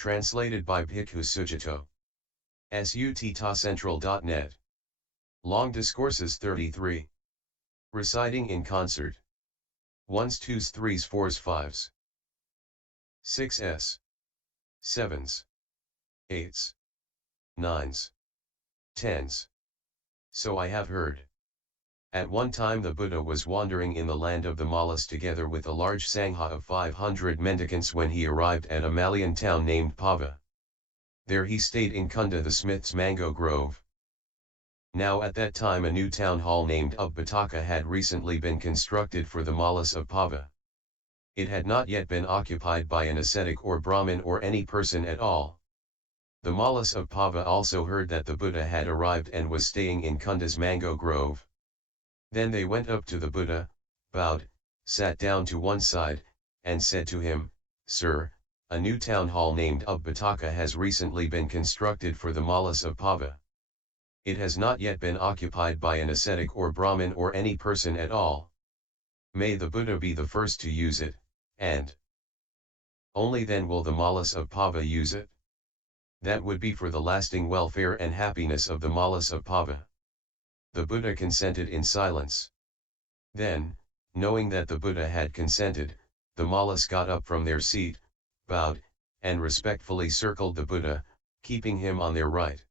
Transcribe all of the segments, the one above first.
Translated by Bhikkhu Sujato. suttasentral.net. Long Discourses 33. Reciting in concert. 1s, 2s, 3s, 4s, 5s. 6s. 7s. 8s. 9s. 10s. So I have heard. At one time the Buddha was wandering in the land of the Mallas together with a large sangha of 500 mendicants when he arrived at a Malayan town named Pava. There he stayed in Kunda the smith's mango grove. Now at that time a new town hall named Upataka had recently been constructed for the Mallas of Pava. It had not yet been occupied by an ascetic or Brahmin or any person at all. The Mallas of Pava also heard that the Buddha had arrived and was staying in Kunda's mango grove. Then they went up to the Buddha, bowed, sat down to one side, and said to him, "Sir, a new town hall named Upataka has recently been constructed for the Mallas of Pava. It has not yet been occupied by an ascetic or Brahmin or any person at all. May the Buddha be the first to use it, and only then will the Mallas of Pava use it. That would be for the lasting welfare and happiness of the Mallas of Pava." The Buddha consented in silence. Then, knowing that the Buddha had consented, the Mallas got up from their seat, bowed, and respectfully circled the Buddha, keeping him on their right.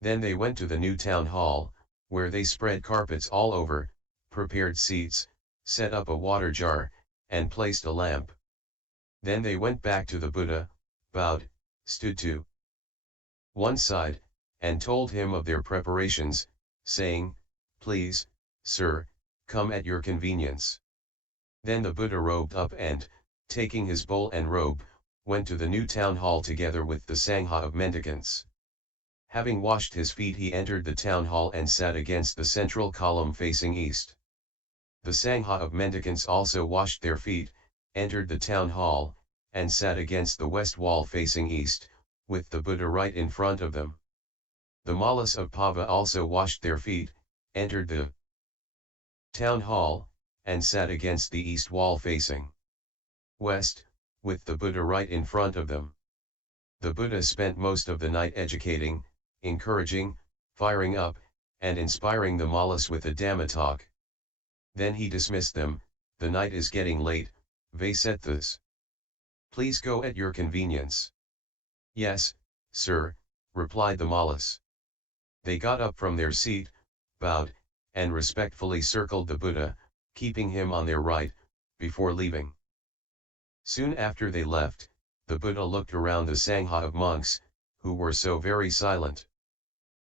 Then they went to the new town hall, where they spread carpets all over, prepared seats, set up a water jar, and placed a lamp. Then they went back to the Buddha, bowed, stood to one side, and told him of their preparations, saying, "Please, sir, come at your convenience." Then the Buddha robed up and, taking his bowl and robe, went to the new town hall together with the sangha of mendicants. Having washed his feet he entered the town hall and sat against the central column facing east. The sangha of mendicants also washed their feet, entered the town hall, and sat against the west wall facing east, with the Buddha right in front of them. The Mallas of Pava also washed their feet, entered the town hall, and sat against the east wall facing west, with the Buddha right in front of them. The Buddha spent most of the night educating, encouraging, firing up, and inspiring the Mallas with a Dhamma talk. Then he dismissed them. "The night is getting late, Vasetthas. Please go at your convenience." "Yes, sir," replied the Mallas. They got up from their seat, bowed, and respectfully circled the Buddha, keeping him on their right, before leaving. Soon after they left, the Buddha looked around the sangha of monks, who were so very silent.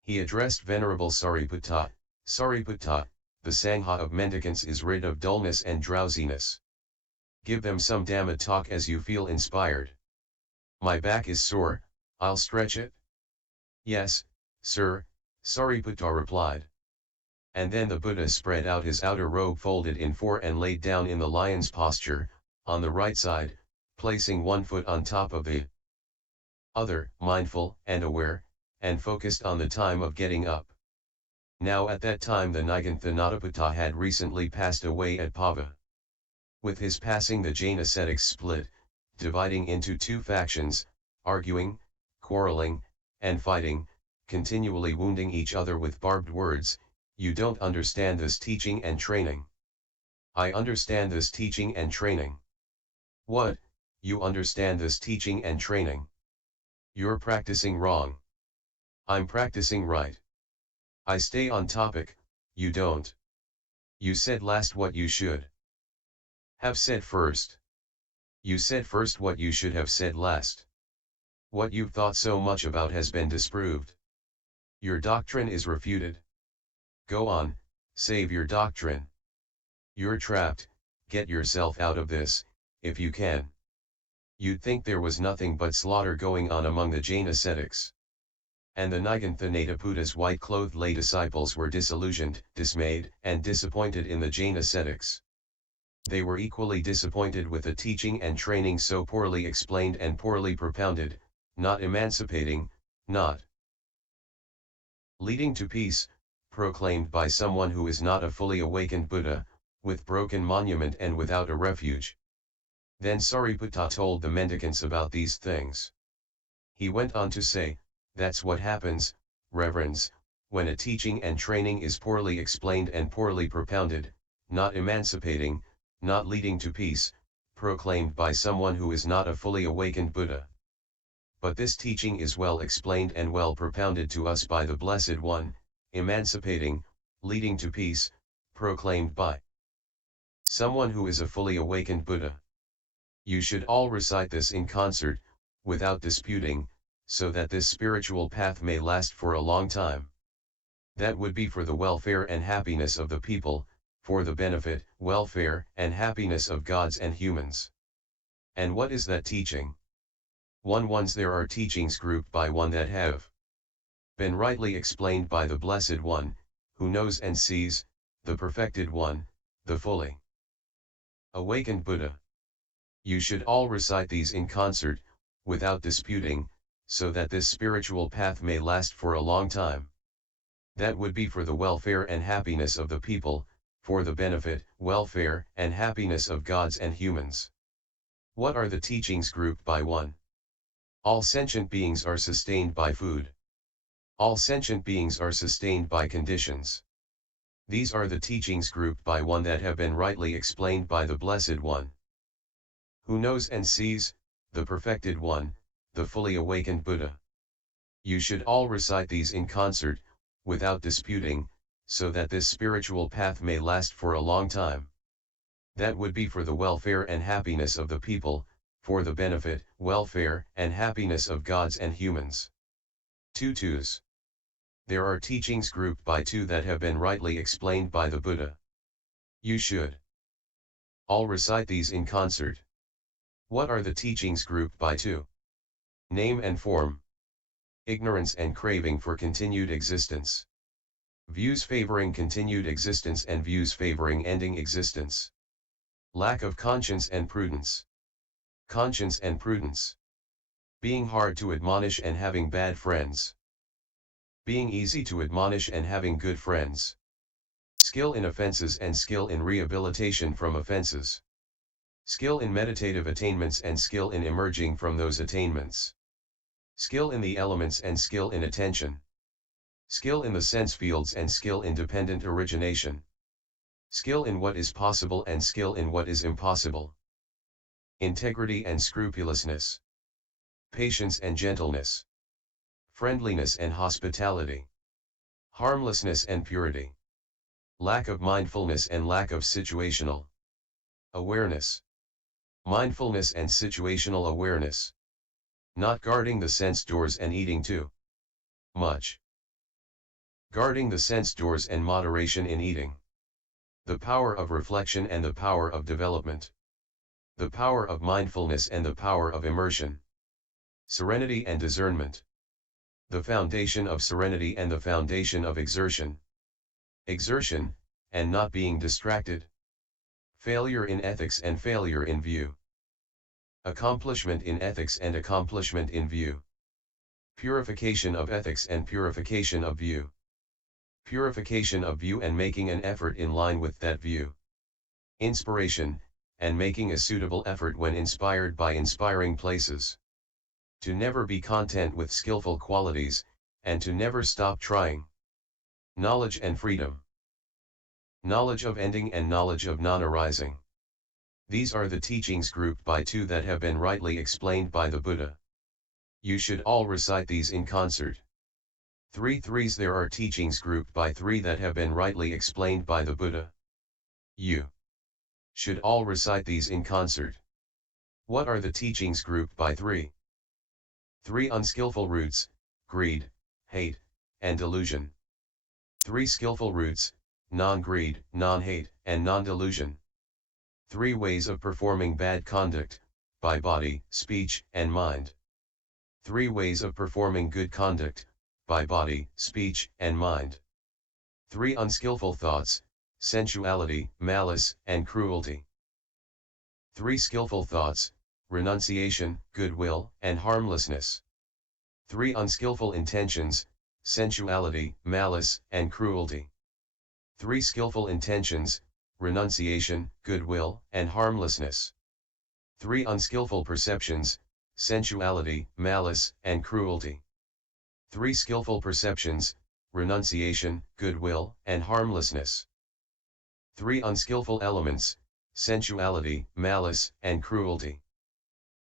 He addressed Venerable Sariputta, "Sariputta, the sangha of mendicants is rid of dullness and drowsiness. Give them some Dhamma talk as you feel inspired." "My back is sore, I'll stretch it." "Yes, sir," Sariputta replied. And then the Buddha spread out his outer robe folded in four and laid down in the lion's posture, on the right side, placing one foot on top of the other, mindful and aware, and focused on the time of getting up. Now at that time the Niganthanataputta had recently passed away at Pava. With his passing the Jain ascetics split, dividing into two factions, arguing, quarreling, and fighting, continually wounding each other with barbed words. "You don't understand this teaching and training." "I understand this teaching and training." "What, you understand this teaching and training? You're practicing wrong." "I'm practicing right. I stay on topic, you don't. You said last what you should have said first. You said first what you should have said last. What you've thought so much about has been disproved. Your doctrine is refuted. Go on, save your doctrine. You're trapped, get yourself out of this, if you can." You'd think there was nothing but slaughter going on among the Jain ascetics. And the Niganthanataputta's white-clothed lay disciples were disillusioned, dismayed, and disappointed in the Jain ascetics. They were equally disappointed with the teaching and training so poorly explained and poorly propounded, not emancipating, not leading to peace, proclaimed by someone who is not a fully awakened Buddha, with broken monument and without a refuge. Then Sariputta told the mendicants about these things. He went on to say, that's what happens, reverends, when a teaching and training is poorly explained and poorly propounded, not emancipating, not leading to peace, proclaimed by someone who is not a fully awakened Buddha. But this teaching is well explained and well propounded to us by the Blessed One, emancipating, leading to peace, proclaimed by someone who is a fully awakened Buddha. You should all recite this in concert, without disputing, so that this spiritual path may last for a long time. That would be for the welfare and happiness of the people, for the benefit, welfare, and happiness of gods and humans. And what is that teaching? Once there are teachings grouped by one that have been rightly explained by the Blessed One, who knows and sees, the perfected one, the fully awakened Buddha. You should all recite these in concert, without disputing, so that this spiritual path may last for a long time. That would be for the welfare and happiness of the people, for the benefit, welfare, and happiness of gods and humans. What are the teachings grouped by one? All sentient beings are sustained by food. All sentient beings are sustained by conditions. These are the teachings grouped by one that have been rightly explained by the Blessed One, who knows and sees, the perfected one, the fully awakened Buddha. You should all recite these in concert, without disputing, so that this spiritual path may last for a long time. That would be for the welfare and happiness of the people, for the benefit, welfare, and happiness of gods and humans. 2. There are teachings grouped by two that have been rightly explained by the Buddha. You should all recite these in concert. What are the teachings grouped by two? Name and form. Ignorance and craving for continued existence. Views favoring continued existence and views favoring ending existence. Lack of conscience and prudence. Conscience and prudence. Being hard to admonish and having bad friends. Being easy to admonish and having good friends. Skill in offenses and skill in rehabilitation from offenses. Skill in meditative attainments and skill in emerging from those attainments. Skill in the elements and skill in attention. Skill in the sense fields and skill in dependent origination. Skill in what is possible and skill in what is impossible. Integrity and scrupulousness. Patience and gentleness. Friendliness and hospitality. Harmlessness and purity. Lack of mindfulness and lack of situational awareness. Mindfulness and situational awareness. Not guarding the sense doors and eating too much. Guarding the sense doors and moderation in eating. The power of reflection and the power of development. The power of mindfulness and the power of immersion. Serenity and discernment. The foundation of serenity and the foundation of exertion. Exertion, and not being distracted. Failure in ethics and failure in view. Accomplishment in ethics and accomplishment in view. Purification of ethics and purification of view. Purification of view and making an effort in line with that view. Inspiration, and making a suitable effort when inspired by inspiring places. To never be content with skillful qualities, and to never stop trying. Knowledge and freedom. Knowledge of ending and knowledge of non-arising. These are the teachings grouped by two that have been rightly explained by the Buddha. You should all recite these in concert. 3. There are teachings grouped by three that have been rightly explained by the Buddha. You should all recite these in concert. What are the teachings grouped by three? 3 unskillful roots, greed, hate, and delusion. 3 skillful roots, non-greed, non-hate, and non-delusion. 3 ways of performing bad conduct, by body, speech, and mind. 3 ways of performing good conduct, by body, speech, and mind. 3 unskillful thoughts, sensuality, malice, and cruelty. 3 skillful thoughts, renunciation, goodwill, and harmlessness. 3 unskillful intentions, sensuality, malice, and cruelty. 3 skillful intentions, renunciation, goodwill, and harmlessness. 3 unskillful perceptions, sensuality, malice, and cruelty. 3 skillful perceptions, renunciation, goodwill, and harmlessness. 3 unskillful elements, sensuality, malice, and cruelty.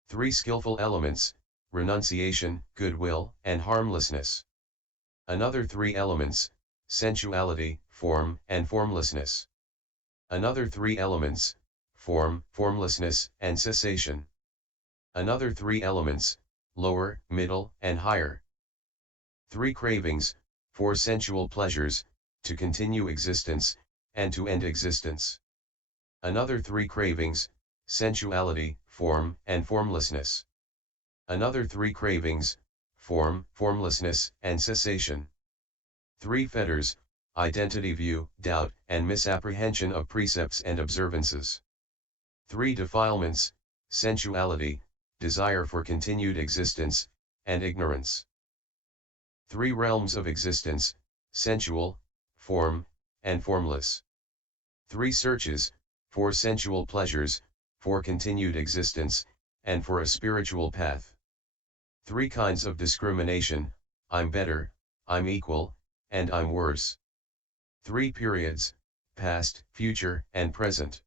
3 skillful elements, renunciation, goodwill, and harmlessness. Another 3 elements, sensuality, form, and formlessness. Another 3 elements, form, formlessness, and cessation. Another 3 elements, lower, middle, and higher. 3 cravings, for sensual pleasures, to continue existence, and to end existence. Another 3 cravings, sensuality, form, and formlessness. Another 3 cravings, form, formlessness, and cessation. 3 fetters, identity view, doubt, and misapprehension of precepts and observances. 3 defilements, sensuality, desire for continued existence, and ignorance. 3 realms of existence, sensual, form, and formless. 3 searches, for sensual pleasures, for continued existence, and for a spiritual path. 3 kinds of discrimination, I'm better, I'm equal, and I'm worse. 3 periods, past, future, and present.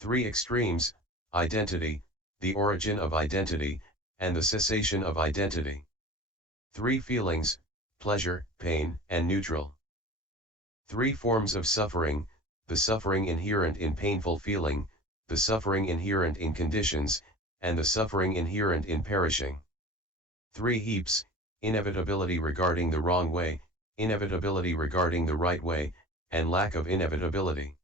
3 extremes, identity, the origin of identity, and the cessation of identity. 3 feelings, pleasure, pain, and neutral. 3 forms of suffering, the suffering inherent in painful feeling, the suffering inherent in conditions, and the suffering inherent in perishing. 3 heaps, inevitability regarding the wrong way, inevitability regarding the right way, and lack of inevitability.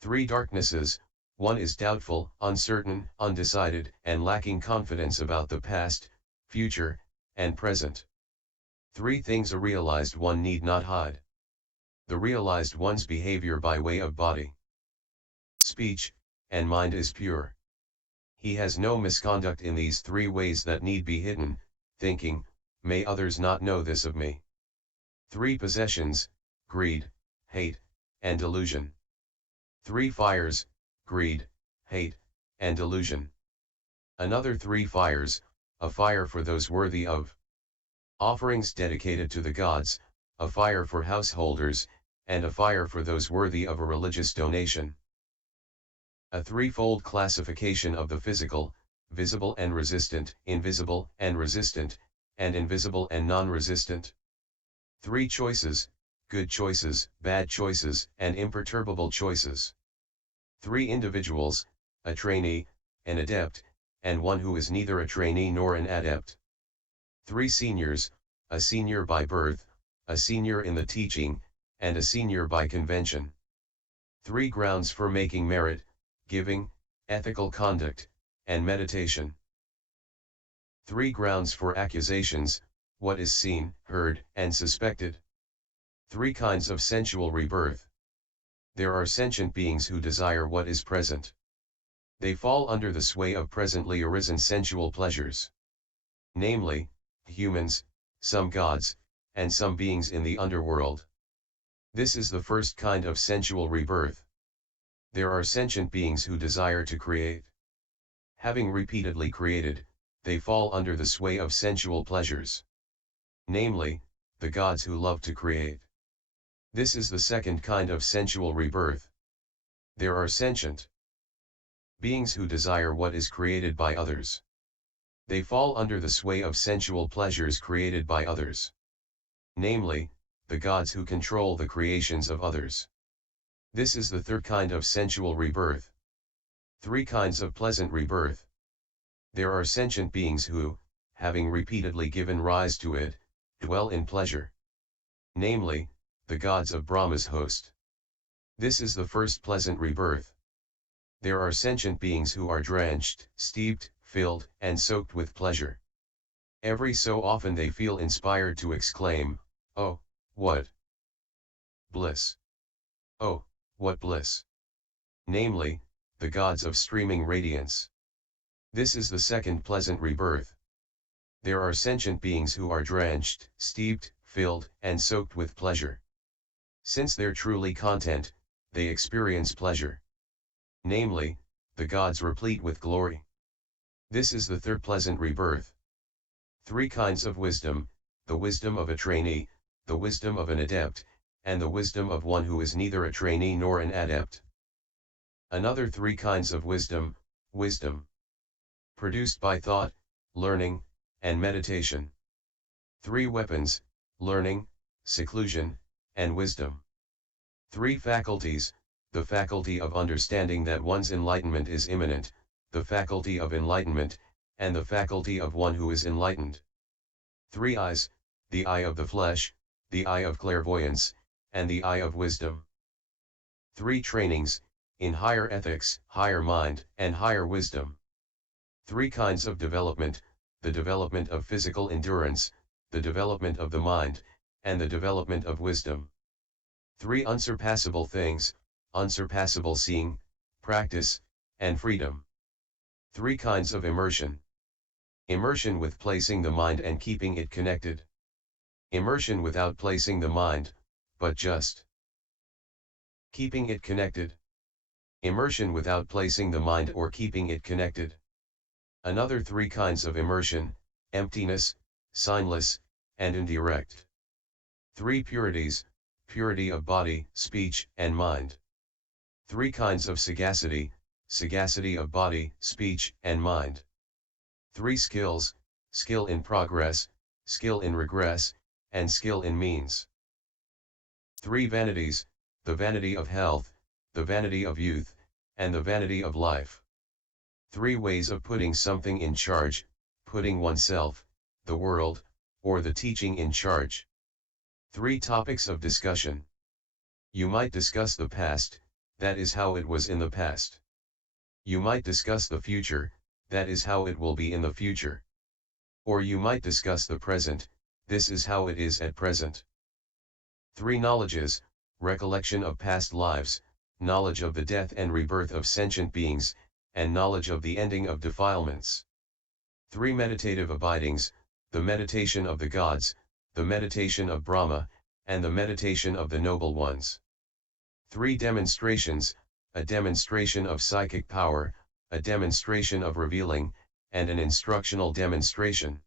3 darknesses, one is doubtful, uncertain, undecided, and lacking confidence about the past, future, and present. 3 things a realized one need not hide. The realized one's behavior by way of body, speech, and mind is pure. He has no misconduct in these 3 ways that need be hidden, thinking, may others not know this of me. 3 possessions, greed, hate, and delusion. 3 fires, greed, hate, and delusion. Another 3 fires, a fire for those worthy of offerings dedicated to the gods, a fire for householders, and a fire for those worthy of a religious donation. A threefold classification of the physical, visible and resistant, invisible and resistant, and invisible and non-resistant. 3 choices, good choices, bad choices, and imperturbable choices. 3 individuals, a trainee, an adept, and one who is neither a trainee nor an adept. 3 seniors, a senior by birth, a senior in the teaching, and a senior by convention. 3 grounds for making merit, giving, ethical conduct, and meditation. 3 grounds for accusations, what is seen, heard, and suspected. 3 kinds of sensual rebirth. There are sentient beings who desire what is present. They fall under the sway of presently arisen sensual pleasures. Namely, humans, some gods, and some beings in the underworld. This is the first kind of sensual rebirth. There are sentient beings who desire to create. Having repeatedly created, they fall under the sway of sensual pleasures. Namely, the gods who love to create. This is the second kind of sensual rebirth. There are sentient beings who desire what is created by others. They fall under the sway of sensual pleasures created by others. Namely, the gods who control the creations of others. This is the third kind of sensual rebirth. 3 kinds of pleasant rebirth. There are sentient beings who, having repeatedly given rise to it, dwell in pleasure. Namely, the gods of Brahma's host. This is the first pleasant rebirth. There are sentient beings who are drenched, steeped, filled, and soaked with pleasure. Every so often they feel inspired to exclaim, "Oh, what bliss! Oh, what bliss!" Namely, the gods of streaming radiance. This is the second pleasant rebirth. There are sentient beings who are drenched, steeped, filled, and soaked with pleasure. Since they're truly content, they experience pleasure. Namely, the gods replete with glory. This is the third pleasant rebirth. 3 kinds of wisdom, the wisdom of a trainee, the wisdom of an adept, and the wisdom of one who is neither a trainee nor an adept. Another 3 kinds of wisdom, wisdom produced by thought, learning, and meditation. 3 weapons, learning, seclusion, and wisdom. 3 faculties, the faculty of understanding that one's enlightenment is imminent, the faculty of enlightenment, and the faculty of one who is enlightened. 3 eyes, the eye of the flesh, the eye of clairvoyance, and the eye of wisdom. 3 trainings, in higher ethics, higher mind, and higher wisdom. 3 kinds of development, the development of physical endurance, the development of the mind, and the development of wisdom. 3 unsurpassable things, unsurpassable seeing, practice, and freedom. 3 kinds of immersion. Immersion with placing the mind and keeping it connected. Immersion without placing the mind, but just keeping it connected. Immersion without placing the mind or keeping it connected. Another 3 kinds of immersion, emptiness, signless, and indirect. 3 purities, purity of body, speech, and mind. 3 kinds of sagacity, sagacity of body, speech, and mind. 3 skills, skill in progress, skill in regress, and skill in means. 3 vanities, the vanity of health, the vanity of youth, and the vanity of life. 3 ways of putting something in charge, putting oneself, the world, or the teaching in charge. 3 topics of discussion. You might discuss the past, that is how it was in the past. You might discuss the future, that is how it will be in the future. Or you might discuss the present, this is how it is at present. 3 knowledges, recollection of past lives, knowledge of the death and rebirth of sentient beings, and knowledge of the ending of defilements. 3 meditative abidings, the meditation of the gods, the meditation of Brahma, and the meditation of the noble ones. 3 demonstrations, a demonstration of psychic power, a demonstration of revealing, and an instructional demonstration.